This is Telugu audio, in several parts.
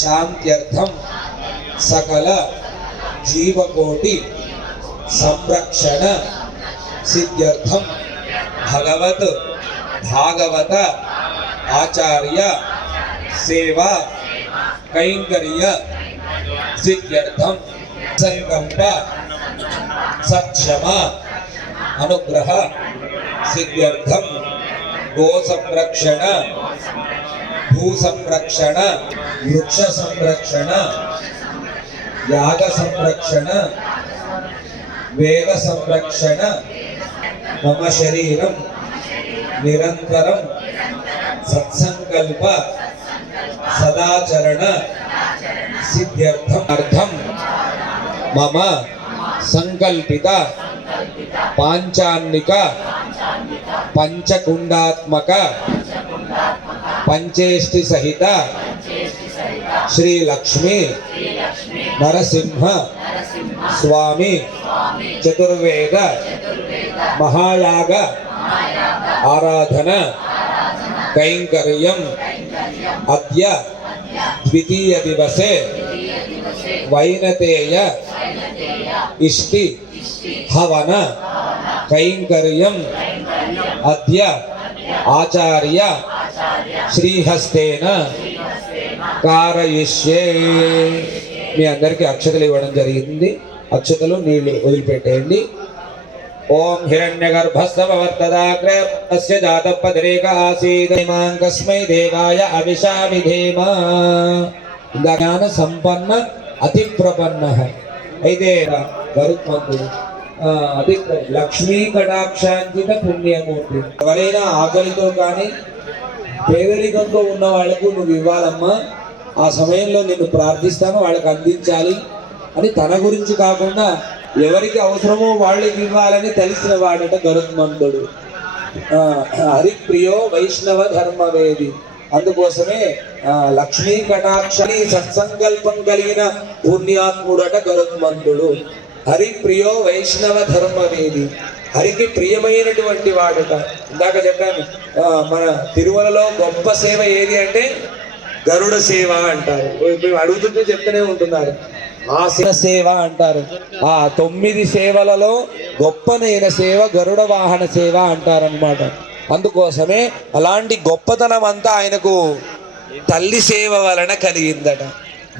శాంత్యర్థం సకల జీవకోటి సంరక్షణ సిద్ధ్యర్థం భగవత్ భాగవత ఆచార్య సేవా కైంకర్య సిద్ధ్యర్థం సంకల్ప సక్షమ అనుగ్రహ సిద్ధ్యర్థం గో సంరక్షణ భూ సంరక్షణ వృక్ష సంరక్షణ యాగ సంరక్షణ వేద సంరక్షణ మమ శరీరం నిరంతరం సత్సంకల్ప సదాచరణ సిద్ధ్యర్థం మమ సంకల్పిత పాంచాన్నిక పంచకుండాత్మక పంచేష్టి సహిత శ్రీ లక్ష్మీ నరసింహ స్వామి చతుర్వేద మహాయాగ ఆరాధన కైంకర్యం అద్య ద్వితీయ దివసే వైనతేయ ఇష్టి హవన కైంకర్యం అద్య ఆచార్య శ్రీహస్తేన కారయిష్యే. మీ అందరికీ అక్షతలు ఇవ్వడం జరిగింది. అక్షతలు నీళ్లు వదిలిపెట్టేయండి. ఓం హిరణ్యగర్భస్తవవర్తదాగ్రయస్య జాతపదరేక ఆసీదైమాం కస్మై దేవాయ అవిషా విధేమ. జ్ఞాన సంపన్న అతి ప్రపన్న. అయితే గరుత్మంతుడు అది లక్ష్మీ కటాక్షాంకిత పుణ్యమూర్తి. ఎవరైనా ఆకలితో కానీ పేదరికంతో ఉన్న వాళ్ళకు నువ్వు ఇవ్వాలమ్మా, ఆ సమయంలో నిన్ను ప్రార్థిస్తాను, వాళ్ళకి అందించాలి అని తన గురించి కాకుండా ఎవరికి అవసరమో వాళ్ళకి ఇవ్వాలని తెలిసిన వాడట గరుత్మంతుడు. హరిప్రియో వైష్ణవ ధర్మవేది. అందుకోసమే లక్ష్మీ కటాక్షని సత్సంకల్పం కలిగిన పుణ్యాత్ముడట గరుత్మంతుడు. హరిప్రియో వైష్ణవ ధర్మవేది. హరికి ప్రియమైనటువంటి వాడట. ఇందాక చెప్పాను, మన తిరుమలలో గొప్ప సేవ ఏది అంటే గరుడ సేవ అంటారు. అడుగుతుంటే చెప్తూనే ఉంటున్నారు. ఆ సేవ అంటారు. ఆ 9 సేవలలో గొప్పనైన సేవ గరుడ వాహన సేవ అంటారనమాట. అందుకోసమే అలాంటి గొప్పతనం అంతా ఆయనకు తల్లి సేవ వలన కలిగిందట.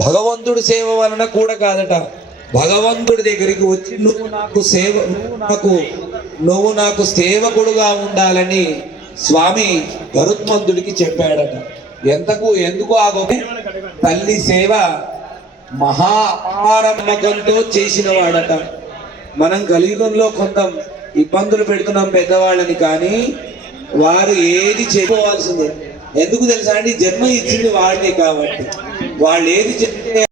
భగవంతుడి సేవ వలన కూడా కాదట. భగవంతుడి దగ్గరికి వచ్చి నువ్వు నాకు సేవకుడుగా ఉండాలని స్వామి గరుత్మంతుడికి చెప్పాడట. ఎందుకు ఆ గొప్ప తల్లి సేవ మహా అపారమ్మకంతో చేసిన వాడట. మనం కలియుగంలో కొంత ఇబ్బందులు పెడుతున్నాం పెద్దవాళ్ళని, కానీ వారు ఏది చెప్పుకోవాల్సిందే. ఎందుకు తెలుసా అండి? జన్మ ఇచ్చింది వాడిని కాబట్టి వాళ్ళు ఏది చెప్తే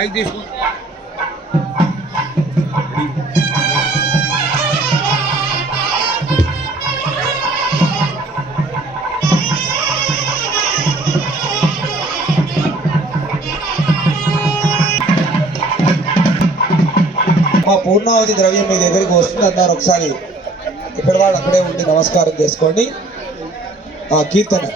like this one. మా పూర్ణావతి ద్రవ్యం మీ దగ్గరికి వస్తుంది అన్నారు. ఒకసారి ఇక్కడ వాళ్ళు అక్కడే ఉండి నమస్కారం చేసుకోండి. ఆ కీర్తన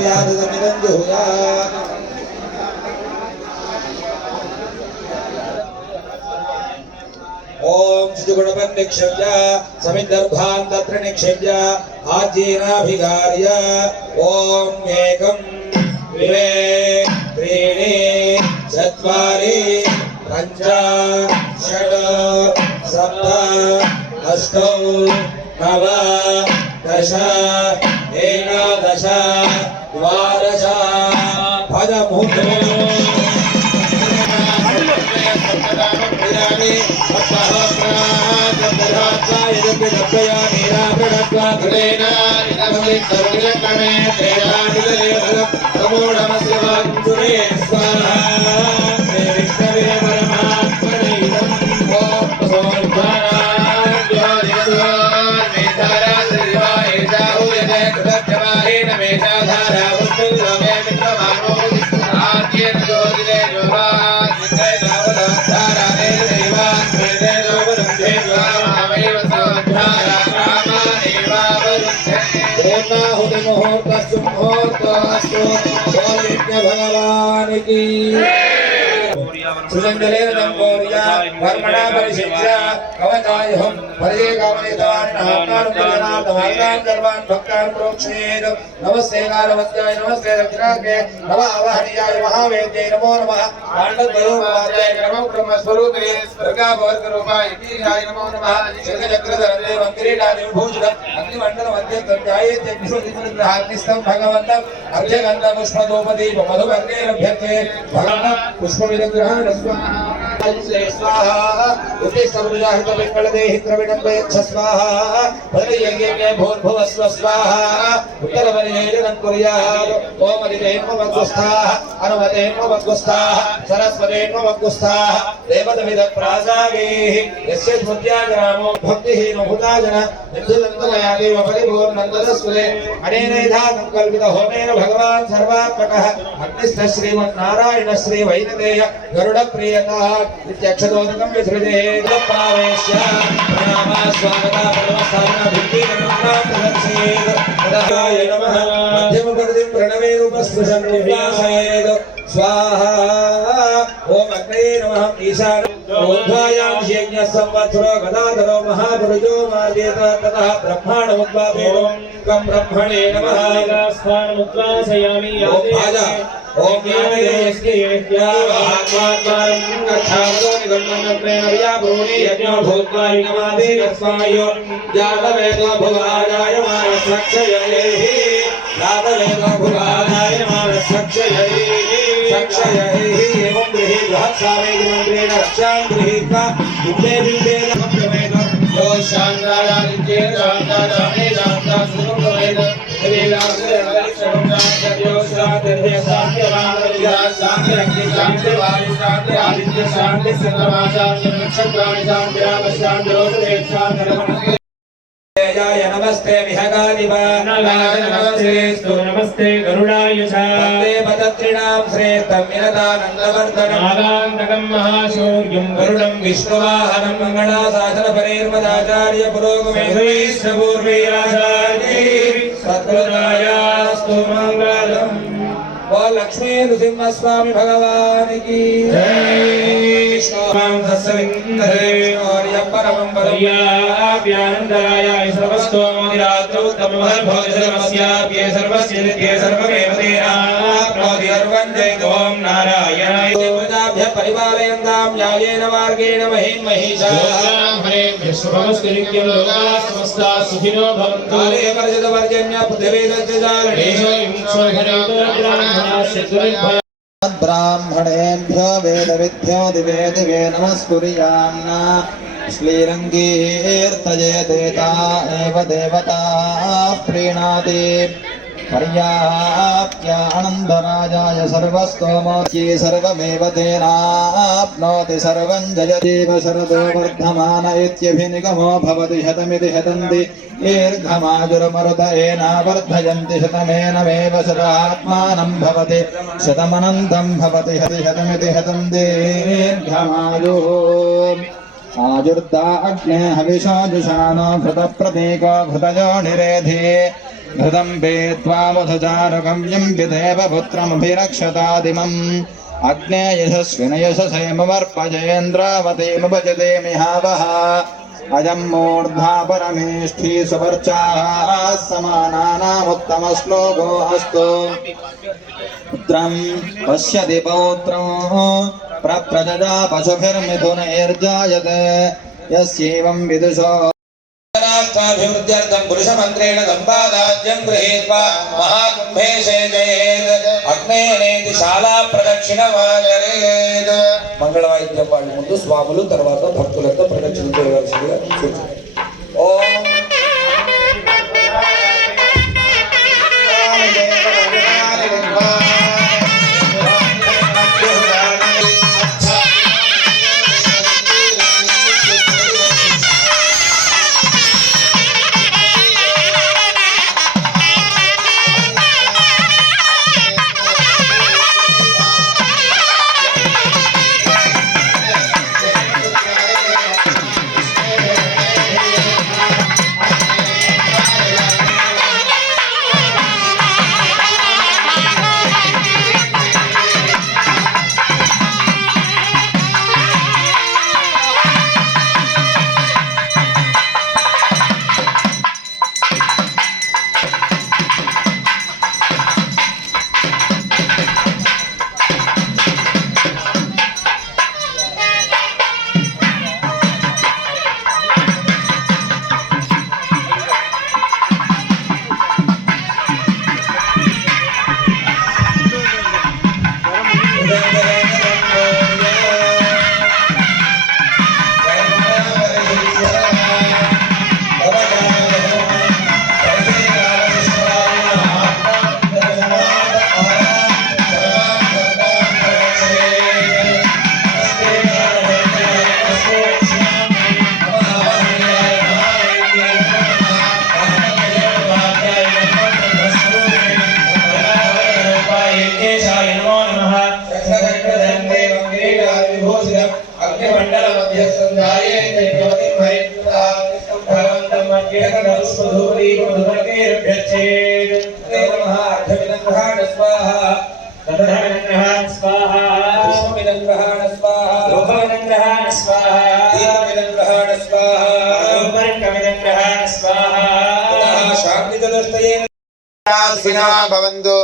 समयादिदमिदं जुहुयात् ओम शुचिगुणपन् निक्षेप्य समिद्धर्भान् तत्र निक्षेप्य आज्येनाभिगार्य ओम एकं द्वे त्रीणि चत्वारि पञ्च षट् सप्त अष्टौ नव दश एकादश द्वादश पदमुहूर्तम् भगवान की सुजंगलेन दंपोरिया कर्मणा परिशिष्य कवचायहं परिये कामनेतान् नामकान् तमार्गान् सर्वान् भक्तान् प्रोक्षेत् नमस्ते कालवत्याय नमस्ते दक्षिणाग्ने नमः अवहनीयाय महावेद्यै नमो नमः पाण्डवयोपाध्याय नमो ब्रह्मस्वरूपिणे दुर्गाभवर्गरूपाय वीराय नमो नमः शङ्खचक्रधरं मन्दिरेणादि विभूषित अग्निमण्डलमध्यग्निष्टं भगवन्तं अर्घ्यगन्धपुष्पदोपदीप मधुवर्गेरभ्यर्थे भगवन् पुष्पविदग्रहान् स्वाहा उत्तिष्ठमृजाहितपिङ्गलदेहित्रविडम्बयच्छ स्वाहा पदयज्ञे भूर्भुवस्व स्वाहा उत्तरवर्येण कुर्यात् ओम अधिदेवमग्गुस्थाः अनुमतेन्मग्गुस्थाः सरस्वतेन्मग्गुस्थाः देवतमिदप्रासागैः यस्य स्मृत्याग्रामो भक्तिहीनो भूताजन निर्धुलन्तमया देव परिपूर्णन्ददस्वरे अनेनैधा कल्पितहोमेन भगवान् सर्वात्मकः अग्निस्थ श्रीमन्नारायण श्री वैनतेय गरुडप्रियतः नित्यक्षतोदकं विसृजेत् पावेश्य प्रणामः स्वागतः नमस्कारः भित्तिकर्मणा प्रदर्शयेत् तदाय नमः मध्यमपर्दिं प्रणवेरुपस्पृशन् उल्लासयेत् स्वाहा ओम अग्नये नमः ईशान ऊर्ध्वायां यज्ञः संवत्सरो गदाधरो महापुरुषो मार्गेत ततः ब्रह्माणमुद्वापेतो कं ब्रह्मणे नमः स्वानमुद्वासयामि ओम भाजा ओम ज्ञानयस्के यज्ञावात्मात्मानं कच्छावतो निगमनप्रेण व्याभूनि यज्ञो भूत्वा नमादे यस्मायो जातवेदो भुवाजाय मानसक्षयैः जातवेदो भुवाजाय मानसक्षयैः सक्षयैः एवं गृहे बृहत्सावेदमन्त्रेण रक्षां गृहीत्वा दुग्धे बिम्बे नमः यो शान्तारादित्ये शान्तारामे शान्ता सुखमेद नमस्ते नमस्ते नमस्ते गरुडाय च वन्दे पदत्रिणां श्रेष्ठं विनतानन्दवर्धनम् आदान्तकं महाशौर्यं गरुडं विष्णुवाहनं मङ्गलासाधनपरेर्मदाचार्य पुरोगमेश्वरीश्वपूर्वीराचार्यैः सत्कृतायास्तु मङ्गलम् वो लक्ष्मी नृसिंह स्वामी भगवान की जय परमं व्यानन्दराय सर्वस्तो मोदिरात्रौ तमोहर्भोजनमस्याप्ये सर्वस्य नित्ये सर्वमेव तेनाप्नोति सर्वं जयतु ॐ नारायणाय देवताभ्यः परिपालयन्तां न्यायेन मार्गेण महीन् महिषाः शुभमस्तु नित्यं लोकाः समस्ताः सुखिनो भवन्तु काले वर्जतवर्जन्य पृथिवी ब्राह्मणेभ्यो वेदविद्यो दिवे दिवे नमस्कुर्यान्न श्रीरङ्गीर्तये देता एव देवता प्रीणाति पर्याप्यानन्दराजाय सर्वस्तोमोच्ये सर्वमेव तेनाप्नोति सर्वं जयदेव शरदो वर्धमान इत्यभिनिगमो भवति शतमिति शतन्ति दीर्घमाजुरमरुत एनावर्धयन्ति शतमेनमेव शतात्मानं भवति शतमनन्तं भवति शतमिति शतं दीर्घमायुः आजुर्दा अग्ने हविषो जुषानो घृतप्रतीको घृतयो निरेधि घृतं पेत्वा मधुचारुकव्यं पितेव पुत्रमभिरक्षतादिमम् अग्ने यशस्विनयशसेमवर्पजेन्द्रावतीमुपजते मिहावः अयं मूर्धा परमेष्ठी सुपर्चाः समानानामुत्तमश्लोको अस्तु पुत्रं पश्यति पौत्रं प्रप्रजजा पशुभिर्मिथुनैर्जायते यस्यैवं विदुषो राष्ट्राभिवृद्ध्यर्थं पुरुषमन्त्रेण सम्पादाज्यं गृहीत्वा महाकुम्भे सेजयेत् अग्नेनेति शाला प्रदक्षिणमाचरेत् మంగళవాయిద్యం పాడి ముందు స్వాములు తర్వాత భక్తులతో ప్రదక్షిణ చేయవలసిందిగా సూచన. ఓం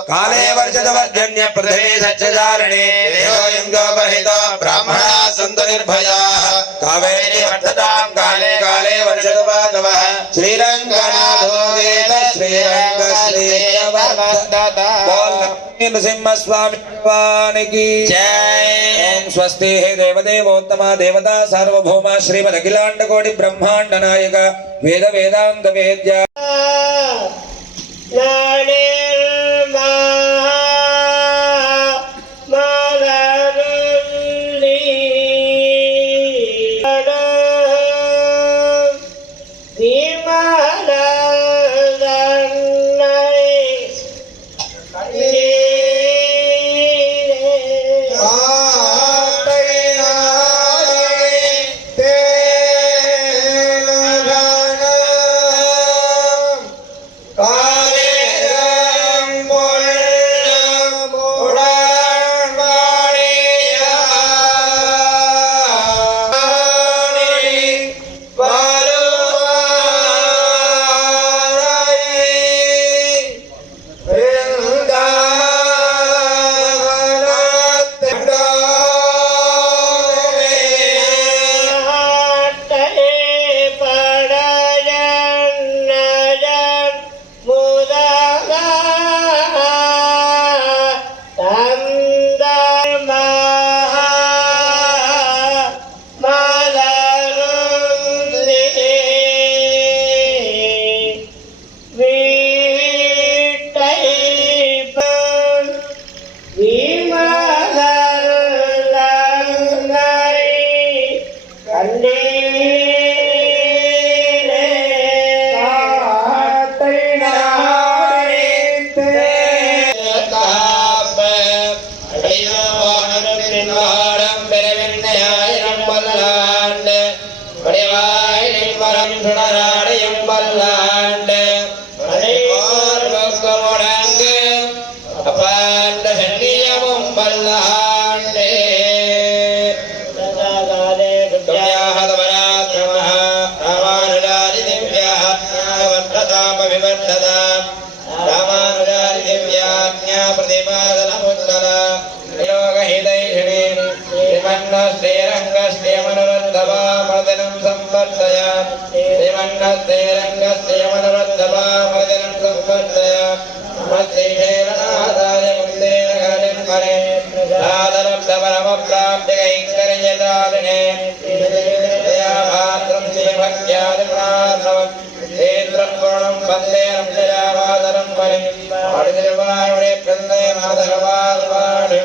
काले वर्षदवर्जन्य पृथ्वी सच्चचारिणे देहोऽयं गोपहितो ब्राह्मणाः सन्तु निर्भयाः कावेरी वर्धतां काले काले वर्षतु माधवः श्रीरङ्गनाथो वेद नृसिंहस्वामी भगवान् की जय। ओम स्वस्ति हे देवदेवोत्तमा देवता सार्वभौमा श्रीमदखिलाण्डकोटि ब्रह्माण्ड नायक वेद वेदान्त वेद्या काले बल्लाण्डे तुभ्याहतपराक्रमः रामानुजारि दिव्याज्ञा वर्धतामविवर्धता रामानुजारि दिव्याज्ञा प्रतिपादनमुत्तरा योगहितैषिणी श्रीमन्नश्रीरङ्गश्रीमनुरुद्धवामर्दनं संवर्धय श्रीमन्नश्रीरङ्गश्रीमनुरुद्धवामर्दनं संवर्धय श्रीशैलनाथाय मुक्तेन घटिन्मरे सादरब्धपरमप्राप्तिकैङ्कर्यदारिणे दयाभाद्रं श्रीभक्त्यादिप्रार्णवम् क्षेत्रं पूर्णं वन्दे रक्षयावादरं वरे पाडितिर्वायुणे प्रन्दे माधवार्वाणि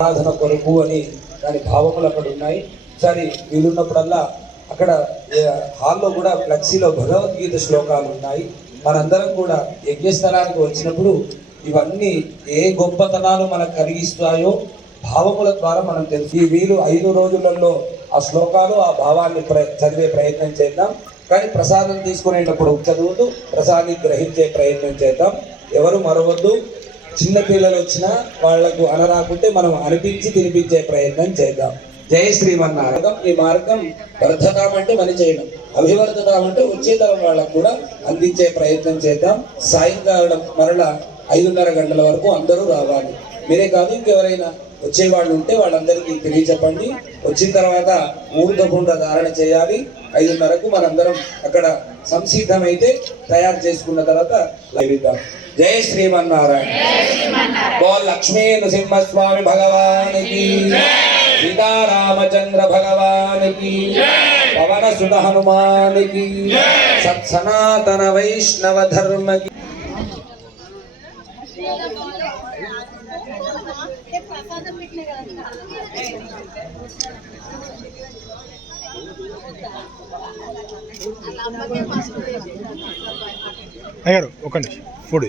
ఆరాధన కొరకు అని దాని భావములు అక్కడ ఉన్నాయి. సరే వీలున్నప్పుడల్లా అక్కడ హాల్లో కూడా ఫ్లెక్సీలో భగవద్గీత శ్లోకాలు ఉన్నాయి. మనందరం కూడా యజ్ఞస్థలానికి వచ్చినప్పుడు ఇవన్నీ ఏ గొప్పతనాలు మనకు కలిగిస్తాయో భావముల ద్వారా మనం తెలుసు. ఈ వీలు 5 రోజులలో ఆ శ్లోకాలు ఆ భావాన్ని చదివే ప్రయత్నం చేద్దాం. కానీ ప్రసాదం తీసుకునేటప్పుడు చదువుతూ ప్రసాదాన్ని గ్రహించే ప్రయత్నం చేద్దాం. ఎవరు మరవద్దు. చిన్నపిల్లలు వచ్చినా వాళ్లకు అనరాకుంటే మనం అనిపించి తినిపించే ప్రయత్నం చేద్దాం. జయ శ్రీమన్నారాయణ. ఈ మార్గం వర్ధతామంటే పని చేయడం, అభివర్ధతామంటే వచ్చే తరం వాళ్ళకు కూడా అందించే ప్రయత్నం చేద్దాం. సాయంకాలం మరలా 5:30 గంటల వరకు అందరూ రావాలి. మీరే కాదు ఇంకెవరైనా వచ్చేవాళ్ళు ఉంటే వాళ్ళందరికీ తెలియచెప్పండి. వచ్చిన తర్వాత ఊర్ధపుండ్ర ధారణ చేయాలి. 5:30కు మనందరం అక్కడ సంసిద్ధమైతే తయారు చేసుకున్న తర్వాత లభిద్దాం. జయ శ్రీమన్నారాయణ. బోల్ లక్ష్మీ నృసింహస్వామి భగవానికి, సీతారామచంద్ర భగవానికి, పవన సుత హనుమానికి, సత్సనాతన వైష్ణవ ధర్మకి. అయ్యారు ఒక నిమిషం ఫుడ్